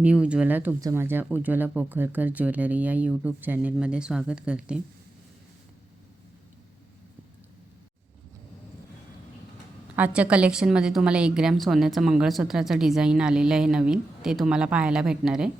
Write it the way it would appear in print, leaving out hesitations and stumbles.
मी उज्ज्वला तुमचं माझ्या उज्ज्वला पोखरकर ज्वेलरी या यूट्यूब चॅनेलमध्ये स्वागत करते. आजच्या कलेक्शनमध्ये तुम्हाला 1 ग्रॅम सोन्याचं मंगळसूत्राचं डिझाईन आलेलं आहे नवीन, ते तुम्हाला पाहायला भेटणार आहे.